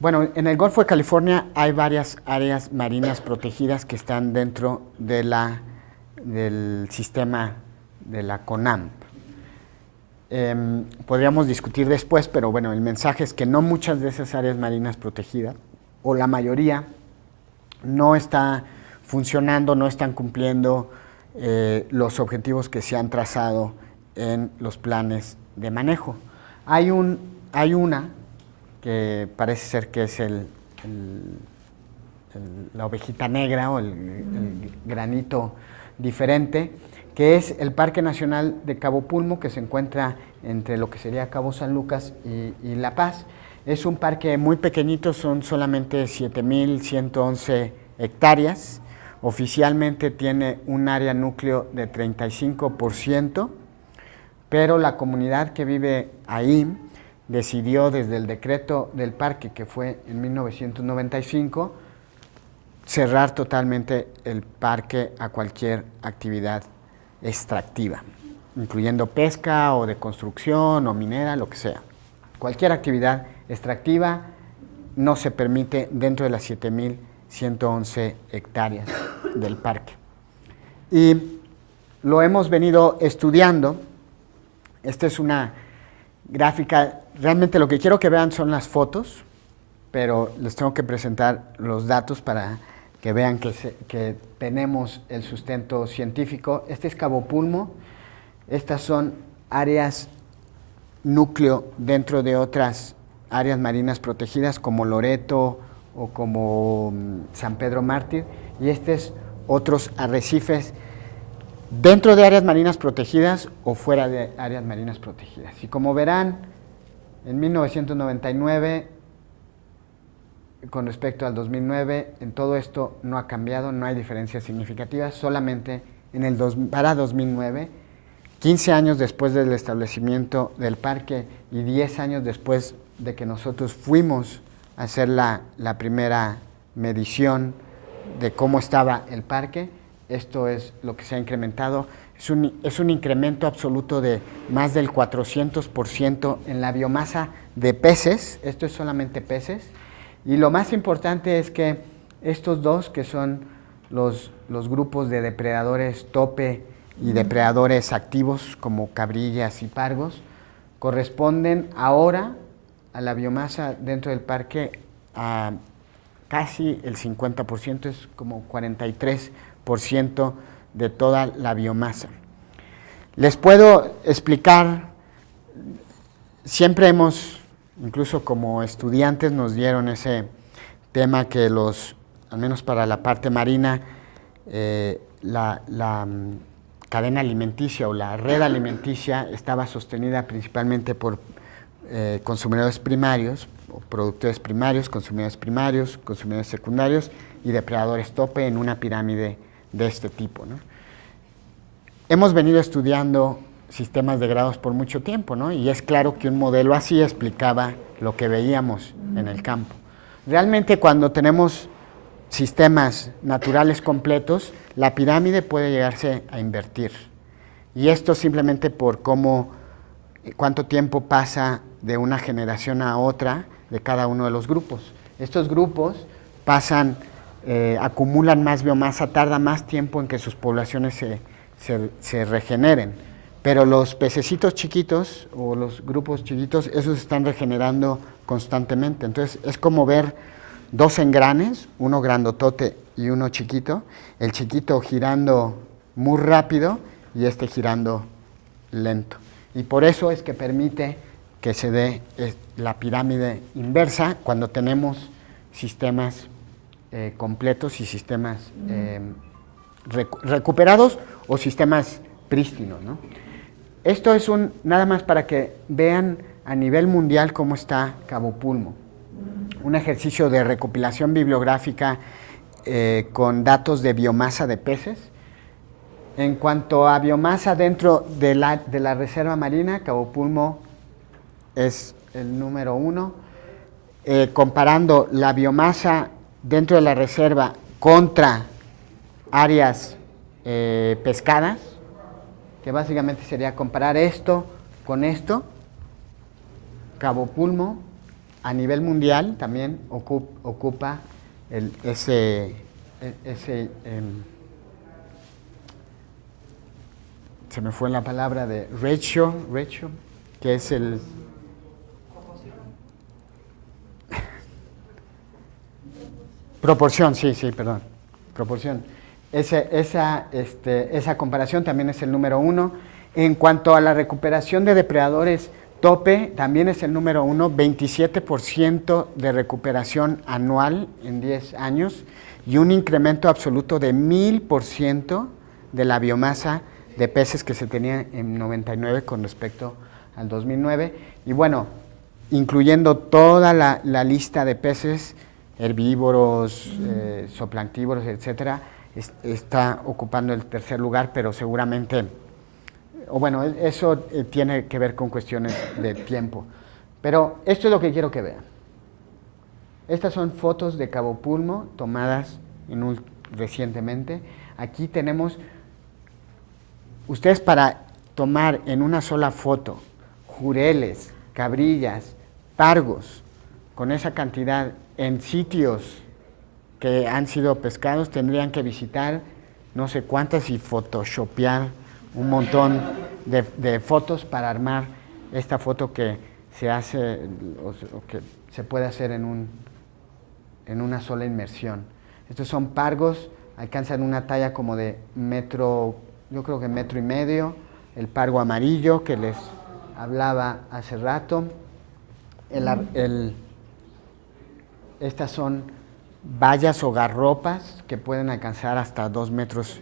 Bueno, en el Golfo de California hay varias áreas marinas protegidas que están dentro de del sistema de la CONAMP. Podríamos discutir después, pero bueno, el mensaje es que no muchas de esas áreas marinas protegidas, o la mayoría, no está funcionando, no están cumpliendo los objetivos que se han trazado en los planes de manejo. Hay una que parece ser que es la ovejita negra o el granito diferente, que es el Parque Nacional de Cabo Pulmo, que se encuentra entre lo que sería Cabo San Lucas y La Paz. Es un parque muy pequeñito, son solamente 7.111 hectáreas. Oficialmente tiene un área núcleo de 35%, pero la comunidad que vive ahí decidió desde el decreto del parque, que fue en 1995, cerrar totalmente el parque a cualquier actividad extractiva, incluyendo pesca o de construcción o minera, lo que sea. Cualquier actividad extractiva no se permite dentro de las 7.111 hectáreas del parque. Y lo hemos venido estudiando. Esta es una gráfica. Realmente lo que quiero que vean son las fotos, pero les tengo que presentar los datos para que vean que tenemos el sustento científico. Este es Cabo Pulmo. Estas son áreas núcleo dentro de otras áreas marinas protegidas como Loreto o como San Pedro Mártir, y estos otros arrecifes dentro de áreas marinas protegidas o fuera de áreas marinas protegidas. Y como verán, en 1999, con respecto al 2009, en todo esto no ha cambiado, no hay diferencias significativas, solamente para 2009, 15 años después del establecimiento del parque y 10 años después de que nosotros fuimos a hacer la primera medición de cómo estaba el parque, esto es lo que se ha incrementado. Es un incremento absoluto de más del 400% en la biomasa de peces. Esto es solamente peces. Y lo más importante es que estos dos, que son los grupos de depredadores tope y depredadores activos como cabrillas y pargos, corresponden ahora a la biomasa dentro del parque a casi el 50%, es como 43% de toda la biomasa. Les puedo explicar, siempre incluso como estudiantes nos dieron ese tema que al menos para la parte marina, la cadena alimenticia o la red alimenticia estaba sostenida principalmente por consumidores primarios, o productores primarios, consumidores secundarios y depredadores tope en una pirámide de este tipo, ¿no? Hemos venido estudiando sistemas degradados por mucho tiempo, ¿no? Y es claro que un modelo así explicaba lo que veíamos en el campo. Realmente cuando tenemos sistemas naturales completos, la pirámide puede llegarse a invertir. Y esto simplemente por cuánto tiempo pasa de una generación a otra de cada uno de los grupos. Estos grupos acumulan más biomasa, tarda más tiempo en que sus poblaciones se regeneren. Pero los pececitos chiquitos o los grupos chiquitos, esos están regenerando constantemente. Entonces es como ver dos engranes, uno grandotote y uno chiquito, el chiquito girando muy rápido y este girando lento. Y por eso es que permite que se dé la pirámide inversa cuando tenemos sistemas completos y sistemas recuperados o sistemas prístinos, ¿no? Esto es nada más para que vean a nivel mundial cómo está Cabo Pulmo. Un ejercicio de recopilación bibliográfica con datos de biomasa de peces. En cuanto a biomasa dentro de la reserva marina, Cabo Pulmo es el número 1. Comparando la biomasa dentro de la reserva contra áreas pescadas, que básicamente sería comparar esto con esto. Cabo Pulmo a nivel mundial también ocupa ese se me fue la palabra de ratio, que es el proporción, perdón, proporción. Esa comparación también es el número 1. En cuanto a la recuperación de depredadores tope, también es el número 1, 27% de recuperación anual en 10 años y un incremento absoluto de 1000% de la biomasa de peces que se tenía en 99 con respecto al 2009. Y bueno, incluyendo toda la lista de peces, herbívoros, zooplanctívoros, etcétera, está ocupando el tercer lugar, pero seguramente, o bueno, eso tiene que ver con cuestiones de tiempo. Pero esto es lo que quiero que vean. Estas son fotos de Cabo Pulmo tomadas recientemente. Aquí tenemos, ustedes para tomar en una sola foto jureles, cabrillas, pargos, con esa cantidad en sitios que han sido pescados, tendrían que visitar no sé cuántas y photoshopear un montón de fotos para armar esta foto que se hace o que se puede hacer en una sola inmersión. Estos son pargos, alcanzan una talla como de metro, yo creo que 1,5 metros, el pargo amarillo que les hablaba hace rato. Estas son bayas o garropas que pueden alcanzar hasta 2,5 metros.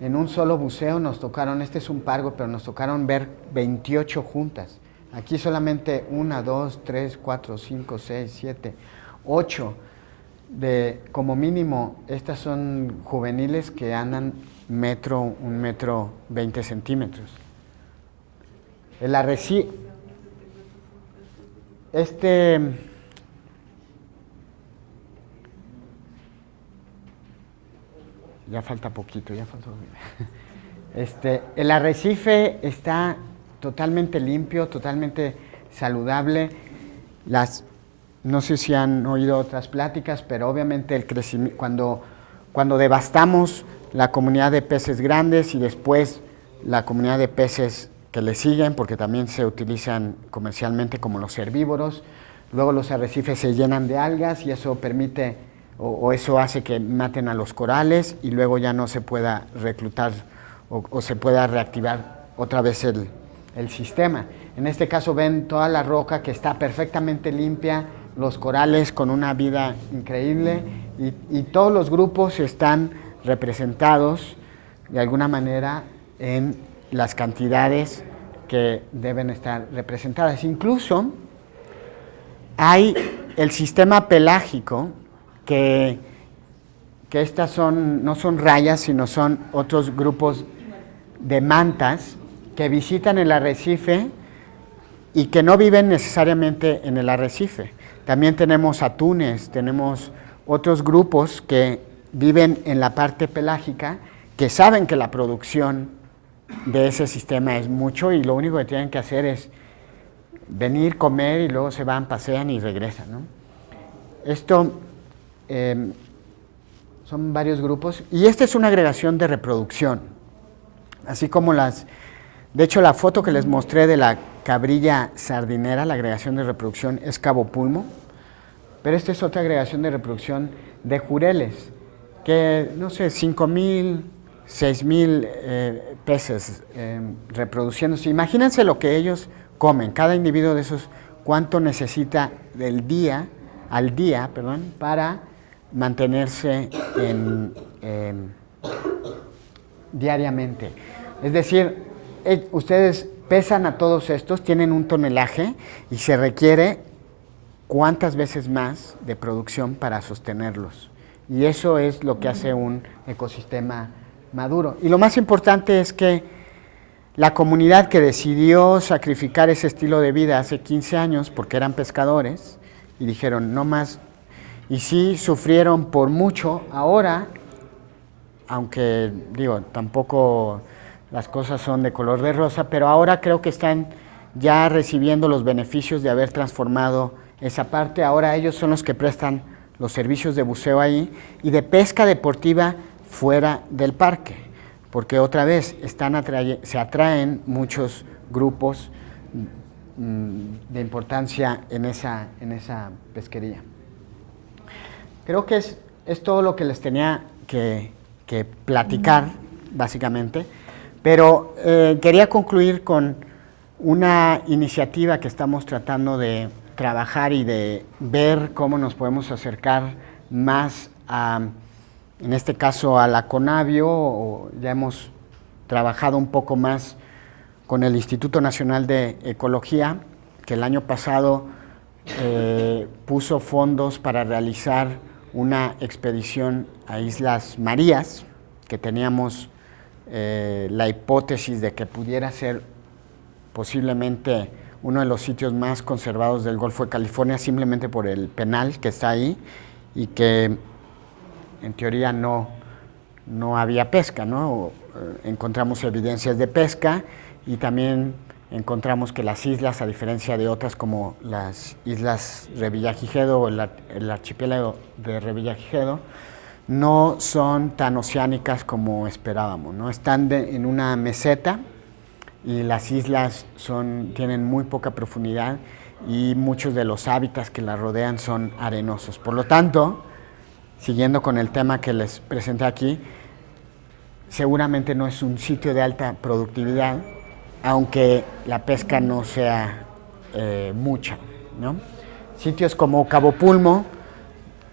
En un solo buceo nos tocaron, este es un pargo, pero nos tocaron ver 28 juntas. Aquí solamente 1, 2, 3, 4, 5, 6, 7, 8. Como mínimo, estas son juveniles que andan 1,20 metros. El arrecife, ya falta poquito, el arrecife está totalmente limpio, totalmente saludable. No sé si han oído otras pláticas, pero obviamente el crecimiento, cuando devastamos la comunidad de peces grandes y después la comunidad de peces que le siguen, porque también se utilizan comercialmente como los herbívoros, luego los arrecifes se llenan de algas y eso permite o eso hace que maten a los corales y luego ya no se pueda reclutar o se pueda reactivar otra vez el sistema. En este caso ven toda la roca que está perfectamente limpia, los corales con una vida increíble y todos los grupos están representados de alguna manera en las cantidades que deben estar representadas. Incluso hay el sistema pelágico, que estas no son rayas, sino son otros grupos de mantas que visitan el arrecife y que no viven necesariamente en el arrecife. También tenemos atunes, tenemos otros grupos que viven en la parte pelágica, que saben que la producción de ese sistema es mucho y lo único que tienen que hacer es venir, comer y luego se van, pasean y regresan, ¿no? Esto son varios grupos y esta es una agregación de reproducción, así como de hecho la foto que les mostré de la cabrilla sardinera, la agregación de reproducción es Cabo Pulmo, pero esta es otra agregación de reproducción de jureles, que no sé, 5,000, 6,000 peces reproduciéndose. Imagínense lo que ellos comen, cada individuo de esos, cuánto necesita al día, para mantenerse diariamente. Es decir, ustedes pesan a todos estos, tienen un tonelaje y se requiere cuántas veces más de producción para sostenerlos. Y eso es lo que hace un ecosistema maduro. Y lo más importante es que la comunidad que decidió sacrificar ese estilo de vida hace 15 años porque eran pescadores y dijeron no más, y sí sufrieron por mucho. Ahora, aunque digo, tampoco las cosas son de color de rosa, pero ahora creo que están ya recibiendo los beneficios de haber transformado esa parte. Ahora ellos son los que prestan los servicios de buceo ahí y de pesca deportiva fuera del parque, porque otra vez se atraen muchos grupos de importancia en esa pesquería. Creo que es todo lo que les tenía que platicar, básicamente, pero quería concluir con una iniciativa que estamos tratando de trabajar y de ver cómo nos podemos acercar más a, en este caso, a la Conavio, o ya hemos trabajado un poco más con el Instituto Nacional de Ecología, que el año pasado puso fondos para realizar una expedición a Islas Marías, que teníamos la hipótesis de que pudiera ser posiblemente uno de los sitios más conservados del Golfo de California, simplemente por el penal que está ahí y que en teoría no había pesca, ¿no? Encontramos evidencias de pesca y también encontramos que las islas, a diferencia de otras como las islas Revillagigedo o el archipiélago de Revillagigedo, no son tan oceánicas como esperábamos, ¿no? Están en una meseta y las islas tienen muy poca profundidad y muchos de los hábitats que las rodean son arenosos. Por lo tanto, siguiendo con el tema que les presenté aquí, seguramente no es un sitio de alta productividad, aunque la pesca no sea mucha, ¿no? Sitios como Cabo Pulmo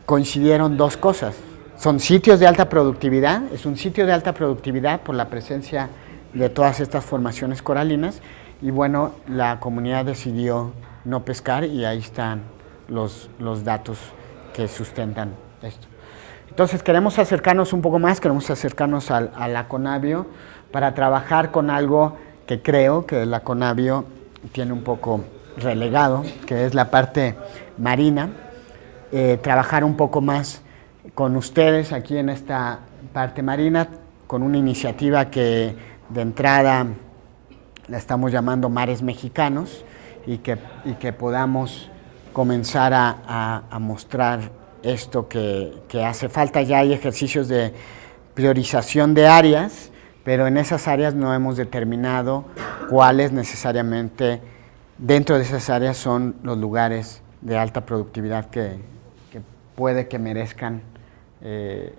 coincidieron dos cosas. Son sitios de alta productividad, es un sitio de alta productividad por la presencia de todas estas formaciones coralinas y bueno, la comunidad decidió no pescar y ahí están los datos que sustentan esto. Entonces queremos acercarnos un poco más, queremos acercarnos a la Conavio para trabajar con algo que creo que la Conavio tiene un poco relegado, que es la parte marina, trabajar un poco más con ustedes aquí en esta parte marina, con una iniciativa que de entrada la estamos llamando Mares Mexicanos y que podamos comenzar a mostrar esto que hace falta. Ya hay ejercicios de priorización de áreas, pero en esas áreas no hemos determinado cuáles necesariamente dentro de esas áreas son los lugares de alta productividad que puede que merezcan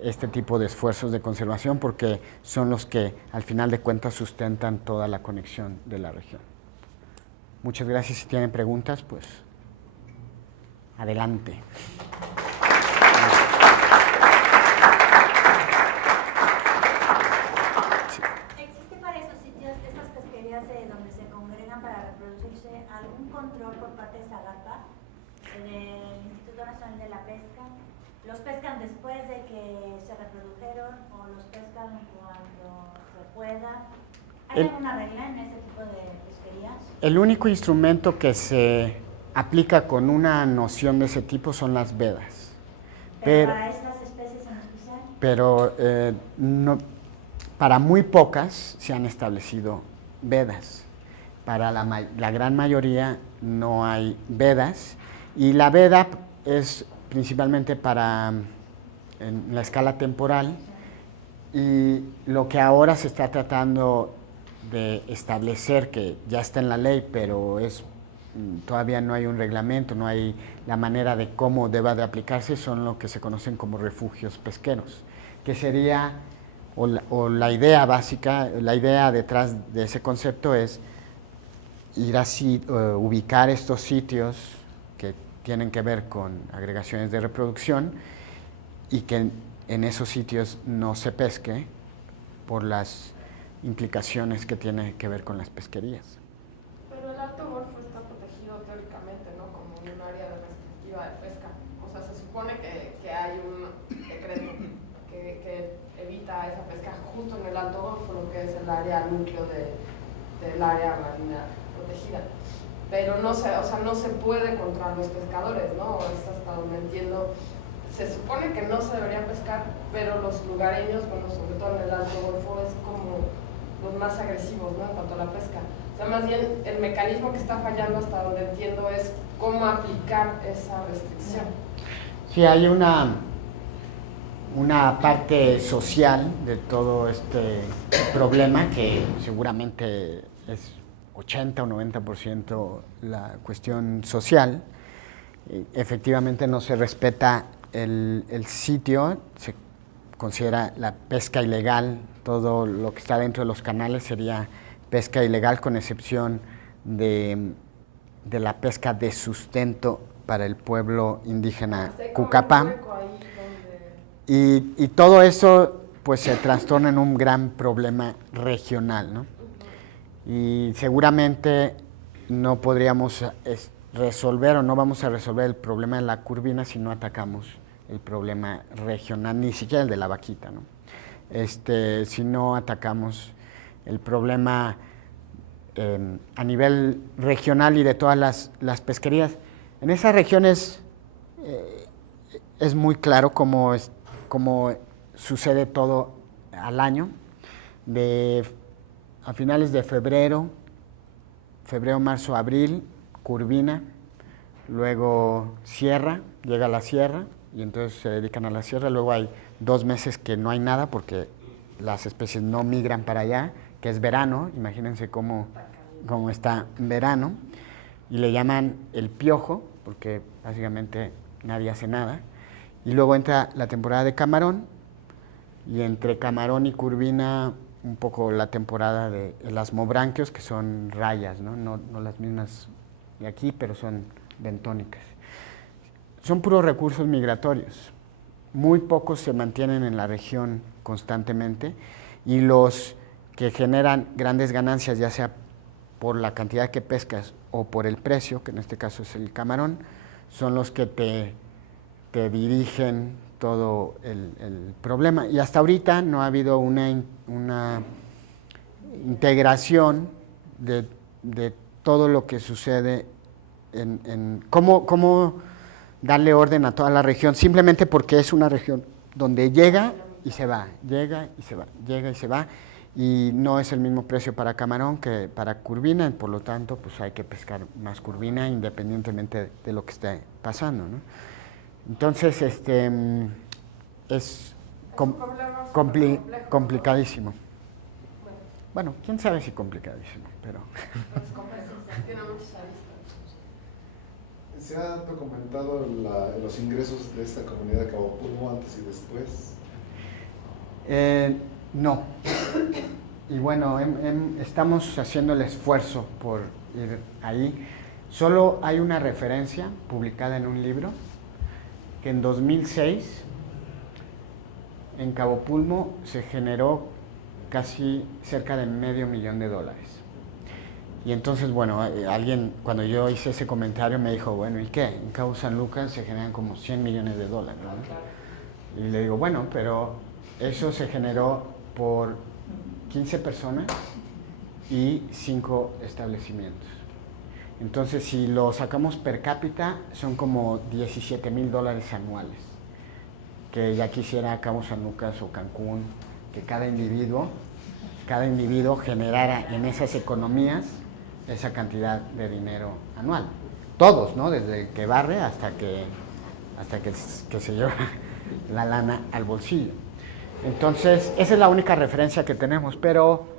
este tipo de esfuerzos de conservación, porque son los que al final de cuentas sustentan toda la conexión de la región. Muchas gracias. Si tienen preguntas, pues adelante. ¿Existe para esos sitios, estas pesquerías donde se congregan para reproducirse, algún control por parte de SAGAPA, del Instituto Nacional de la Pesca? ¿Los pescan después de que se reprodujeron o los pescan cuando se pueda? ¿Hay alguna regla en ese tipo de pesquerías? El único instrumento que se aplica con una noción de ese tipo son las vedas. ¿Pero para estas especies en especial? Pero no, para muy pocas se han establecido vedas. Para la gran mayoría no hay vedas y la veda es principalmente para en la escala temporal y lo que ahora se está tratando de establecer, que ya está en la ley, pero todavía no hay un reglamento, no hay la manera de cómo deba de aplicarse, son lo que se conocen como refugios pesqueros, que sería, o la idea básica, la idea detrás de ese concepto es ir así, ubicar estos sitios que tienen que ver con agregaciones de reproducción y que en esos sitios no se pesque por las implicaciones que tiene que ver con las pesquerías. Pero el Alto Golfo está protegido teóricamente, ¿no? Como un área restrictiva de pesca. O sea, se supone que hay un decreto que evita esa pesca justo en el Alto Golfo, lo que es el área núcleo del área marina protegida. Pero no se puede contra los pescadores, ¿no? Es hasta donde entiendo se supone que no se debería pescar, pero los lugareños, bueno, sobre todo en el Alto Golfo, es como los más agresivos, ¿no? En cuanto a la pesca. O sea, más bien el mecanismo que está fallando, hasta donde entiendo, es cómo aplicar esa restricción. Sí, hay una parte social de todo este problema que seguramente es 80 o 90% la cuestión social. Efectivamente no se respeta el sitio, se considera la pesca ilegal, todo lo que está dentro de los canales sería pesca ilegal con excepción de la pesca de sustento para el pueblo indígena Cucapá. Y todo eso pues se trastorna en un gran problema regional, ¿no? Y seguramente no podríamos resolver o no vamos a resolver el problema de la curvina si no atacamos el problema regional, ni siquiera el de la vaquita, ¿no? Si no atacamos el problema a nivel regional y de todas las pesquerías. En esas regiones es muy claro cómo sucede todo al año. A finales de febrero, marzo, abril, curvina, luego sierra, llega la sierra y entonces se dedican a la sierra. Luego hay 2 meses que no hay nada porque las especies no migran para allá, que es verano, imagínense cómo está verano, y le llaman el piojo porque básicamente nadie hace nada. Y luego entra la temporada de camarón, y entre camarón y curvina un poco la temporada de elasmobranquios, que son rayas, no las mismas de aquí, pero son bentónicas. Son puros recursos migratorios. Muy pocos se mantienen en la región constantemente, y los que generan grandes ganancias, ya sea por la cantidad que pescas o por el precio, que en este caso es el camarón, son los que te dirigen todo el problema. Y hasta ahorita no ha habido una integración de todo lo que sucede en cómo darle orden a toda la región, simplemente porque es una región donde llega y se va, llega y se va, llega y se va, y no es el mismo precio para camarón que para curvina, por lo tanto pues hay que pescar más curvina independientemente de lo que esté pasando, ¿no? Entonces es complicadísimo. Bueno, quién sabe si complicadísimo, pero Tiene muchas aristas. ¿Se ha documentado los ingresos de esta comunidad de Cabo Pulmo antes y después? No. Y bueno, estamos haciendo el esfuerzo por ir ahí. Solo hay una referencia publicada en un libro que en 2006 en Cabo Pulmo se generó casi cerca de $500,000. Y entonces, bueno, alguien, cuando yo hice ese comentario, me dijo, bueno, ¿y qué? En Cabo San Lucas se generan como $100 millones, ¿no? Y le digo, bueno, pero eso se generó por 15 personas y 5 establecimientos. Entonces, si lo sacamos per cápita, son como $17,000 anuales. Que ya quisiera Cabo San Lucas o Cancún, que cada individuo generara en esas economías esa cantidad de dinero anual. Todos, ¿no? Desde el que barre hasta que se lleva la lana al bolsillo. Entonces, esa es la única referencia que tenemos, pero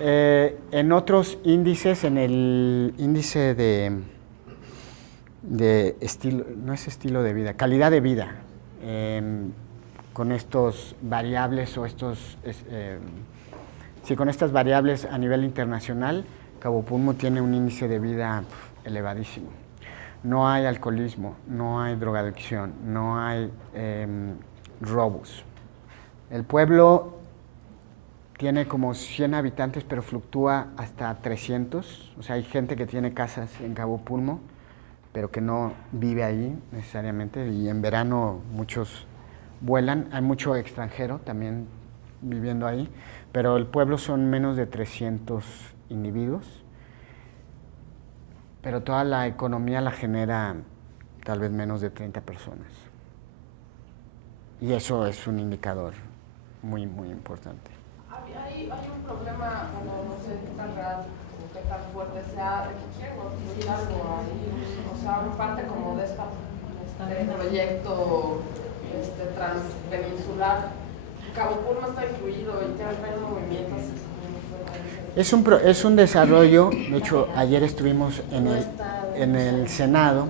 en otros índices, en el índice de estilo, no es estilo de vida, calidad de vida, con estos variables con estas variables a nivel internacional, Cabo Pulmo tiene un índice de vida elevadísimo. No hay alcoholismo, no hay drogadicción, no hay robos. El pueblo tiene como 100 habitantes, pero fluctúa hasta 300. O sea, hay gente que tiene casas en Cabo Pulmo, pero que no vive ahí necesariamente. Y en verano muchos vuelan. Hay mucho extranjero también viviendo ahí. Pero el pueblo son menos de 300 individuos. Pero toda la economía la genera tal vez menos de 30 personas. y eso es un indicador muy, muy importante. Hay un problema, bueno, no sé qué tan real o qué tan fuerte sea, de que quieren construir algo ahí, o sea, una parte como de este proyecto transpeninsular. Cabo Pulmo está incluido y ya está en movimiento. Es un desarrollo, de hecho ayer estuvimos en el Senado,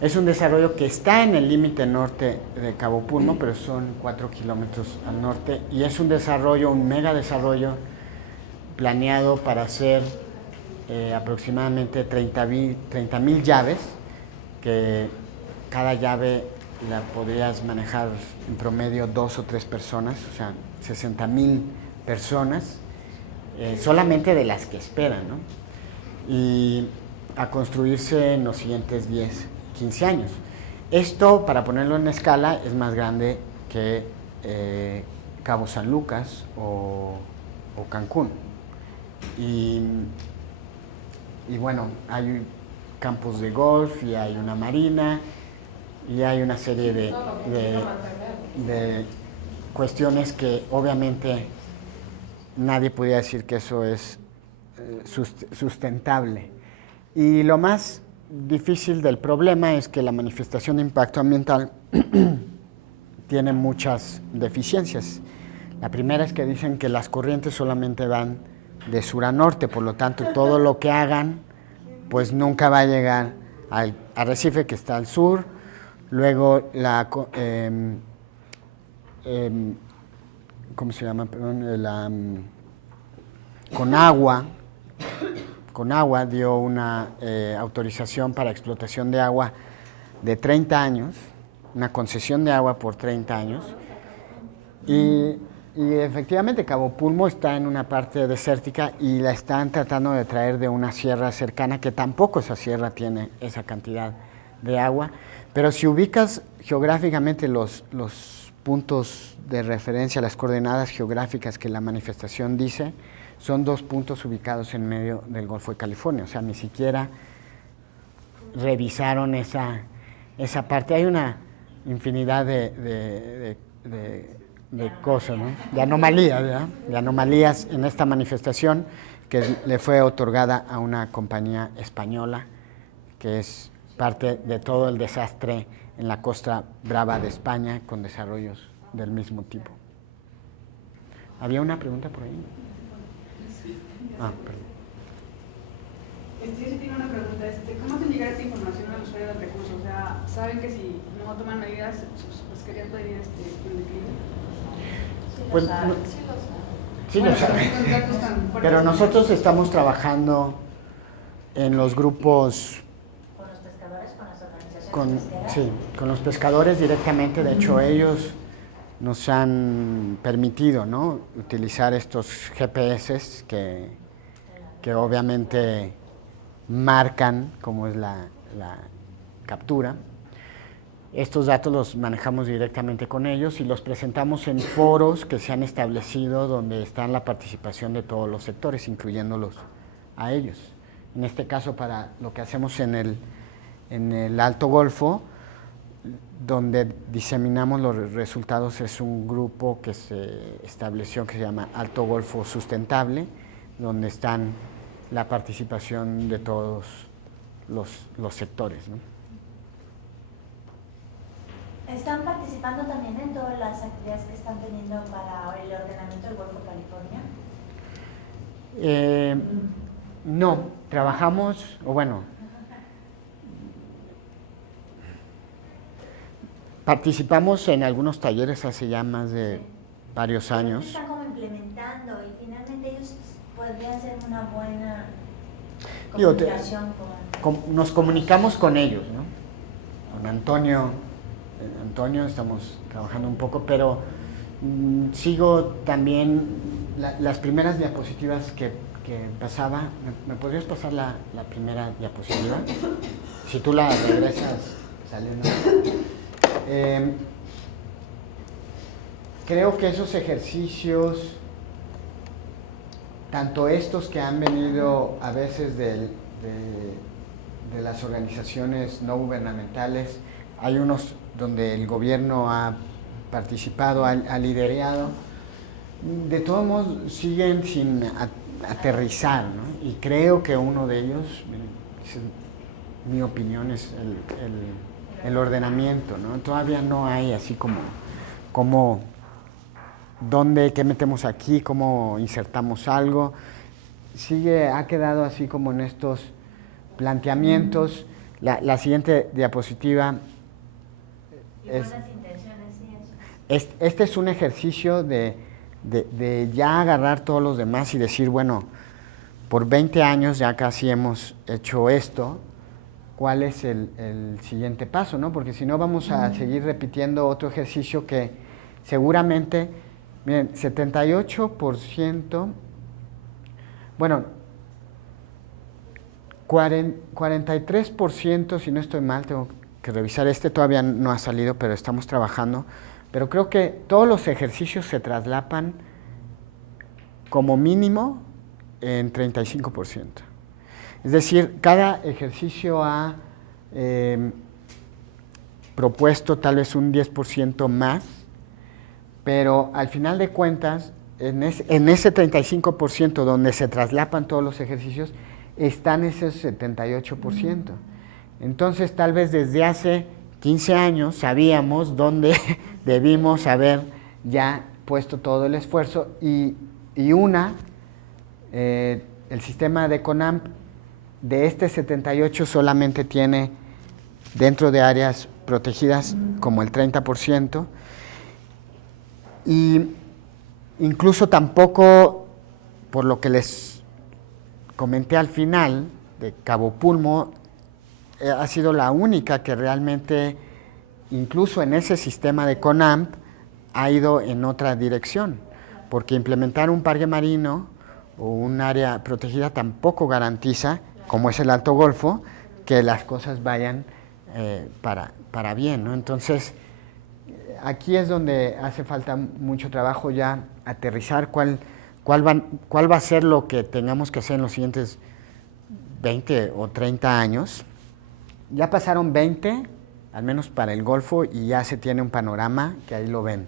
es un desarrollo que está en el límite norte de Cabo Pulmo, pero son 4 kilómetros al norte, y es un desarrollo, un mega desarrollo planeado para hacer aproximadamente 30,000 llaves, que cada llave la podrías manejar en promedio 2 o 3 personas, o sea, 60,000 personas, solamente de las que esperan, ¿no? Y a construirse en los siguientes 10, 15 años. Esto, para ponerlo en escala, es más grande que Cabo San Lucas o Cancún. Y bueno, hay campos de golf y hay una marina y hay una serie de cuestiones que obviamente nadie podría decir que eso es sustentable. Y lo más difícil del problema es que la manifestación de impacto ambiental tiene muchas deficiencias. La primera es que dicen que las corrientes solamente van de sur a norte, por lo tanto todo lo que hagan pues nunca va a llegar al arrecife que está al sur. Luego ¿cómo se llama? Perdón, Conagua dio una autorización para explotación de agua de 30 años, una concesión de agua por 30 años, y efectivamente Cabo Pulmo está en una parte desértica y la están tratando de traer de una sierra cercana, que tampoco esa sierra tiene esa cantidad de agua, pero si ubicas geográficamente los puntos de referencia, las coordenadas geográficas que la manifestación dice, son 2 puntos ubicados en medio del Golfo de California, o sea, ni siquiera revisaron esa parte. Hay una infinidad de cosas, ¿no? De anomalías, ¿verdad? De anomalías en esta manifestación que le fue otorgada a una compañía española, que es parte de todo el desastre en la Costa Brava de España con desarrollos del mismo tipo. ¿Había una pregunta por ahí? Perdón. Yo sí tengo una pregunta. ¿Cómo hacen llegar esta información al usuario del recurso? O sea, ¿saben que si no toman medidas, sus pesquerías podrían ir en declive? Pues, sí lo saben. Pero nosotros estamos trabajando en los grupos ¿Con los pescadores, con las organizaciones pesqueras? Sí, con los pescadores directamente. De hecho, ellos nos han permitido, ¿no?, utilizar estos GPS que obviamente marcan cómo es la captura. Estos datos los manejamos directamente con ellos y los presentamos en foros que se han establecido donde está la participación de todos los sectores, incluyéndolos a ellos. En este caso, para lo que hacemos en el Alto Golfo, donde diseminamos los resultados, es un grupo que se estableció que se llama Alto Golfo Sustentable, donde están la participación de todos los sectores, ¿no? ¿Están participando también en todas las actividades que están teniendo para el ordenamiento del Golfo de California? No, trabajamos, o bueno, participamos en algunos talleres hace ya más de varios años. Están como implementando y finalmente ellos podrían ser una buena comunicación nos comunicamos con ellos, ¿no? Con Antonio estamos trabajando un poco, pero sigo también las primeras diapositivas que pasaba. ¿Me podrías pasar la primera diapositiva? Si tú la regresas, sale una. Creo que esos ejercicios, tanto estos que han venido a veces de las organizaciones no gubernamentales, hay unos donde el gobierno ha participado, ha liderado, de todos modos siguen sin aterrizar, ¿no? Y creo que uno de ellos, mi opinión, es el ordenamiento, ¿no? Todavía no hay así como dónde, qué metemos aquí, cómo insertamos algo. Ha quedado así como en estos planteamientos. La siguiente diapositiva es, buenas intenciones, sí, eso. este es un ejercicio de ya agarrar todos los demás y decir, bueno, por 20 años ya casi hemos hecho esto, ¿cuál es el siguiente paso, ¿no? Porque si no vamos a seguir repitiendo otro ejercicio que seguramente, miren, 78%, bueno, 43%, si no estoy mal, tengo que revisar, todavía no ha salido, pero estamos trabajando, pero creo que todos los ejercicios se traslapan como mínimo en 35%. Es decir, cada ejercicio ha propuesto tal vez un 10% más, pero al final de cuentas, en ese 35% donde se traslapan todos los ejercicios, están esos 78%. Entonces, tal vez desde hace 15 años sabíamos dónde debimos haber ya puesto todo el esfuerzo y el sistema de CONAMP de este 78 solamente tiene dentro de áreas protegidas como el 30%, y incluso tampoco, por lo que les comenté al final, de Cabo Pulmo ha sido la única que realmente, incluso en ese sistema de CONAMP, ha ido en otra dirección, porque implementar un parque marino o un área protegida tampoco garantiza, como es el Alto Golfo, que las cosas vayan para bien, ¿no? Entonces, aquí es donde hace falta mucho trabajo ya aterrizar cuál va a ser lo que tengamos que hacer en los siguientes 20 o 30 años. Ya pasaron 20, al menos para el Golfo, y ya se tiene un panorama que ahí lo ven.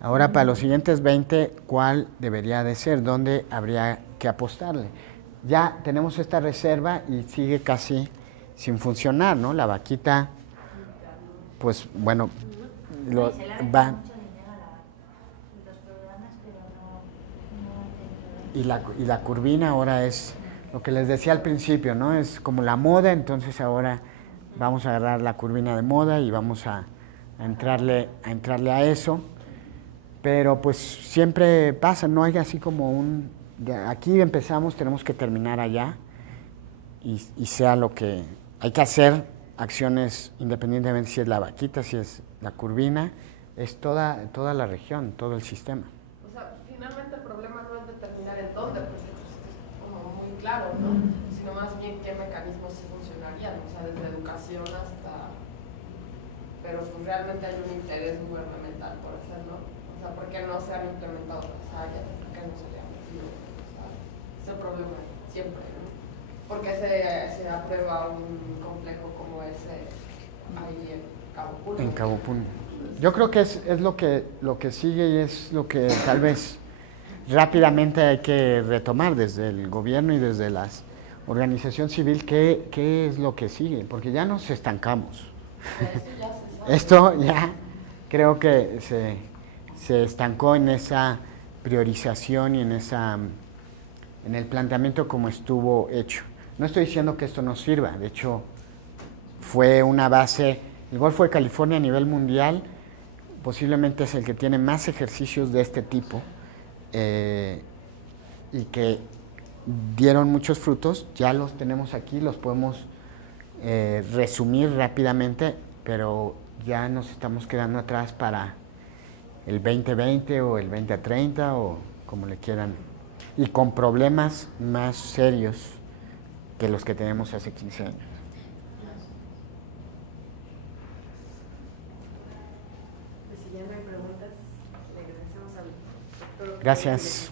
Ahora, para los siguientes 20, ¿cuál debería de ser? ¿Dónde habría que apostarle? Ya tenemos esta reserva y sigue casi sin funcionar, ¿no? La vaquita, pues bueno, Se le ha metido mucho dinero a los programas, pero no y la curvina ahora es lo que les decía al principio, ¿no? Es como la moda, entonces ahora vamos a agarrar la curvina de moda y vamos a entrarle a eso. Pero pues siempre pasa, no hay así como aquí empezamos, tenemos que terminar allá, y sea lo que hay que hacer, acciones independientemente si es la vaquita, si es la curvina, es toda la región, todo el sistema. O sea, finalmente el problema no es determinar en dónde, porque pues, es como muy claro, ¿no? Sino más bien qué mecanismos sí funcionarían, o sea, desde educación hasta... Pero pues, realmente hay un interés gubernamental por hacerlo. O sea, ¿por qué no se han implementado las áreas? ¿Por qué no se le han metido? O sea, ese problema siempre, ¿no? ¿Por qué se aprueba un complejo como ese ahí en Cabo Pulmo? En Cabo Pulmo. Yo creo que es lo que sigue y es lo que tal vez rápidamente hay que retomar desde el gobierno y desde la organización civil, qué es lo que sigue, porque ya nos estancamos. Esto ya creo que se estancó en esa priorización y en el planteamiento como estuvo hecho. No estoy diciendo que esto no sirva, de hecho fue una base, el Golfo de California a nivel mundial posiblemente es el que tiene más ejercicios de este tipo y que dieron muchos frutos, ya los tenemos aquí, los podemos resumir rápidamente, pero ya nos estamos quedando atrás para el 2020 o el 2030 o como le quieran, y con problemas más serios que los que tenemos hace 15 años. Pues si ya no hay preguntas, le agradecemos al doctor. Gracias.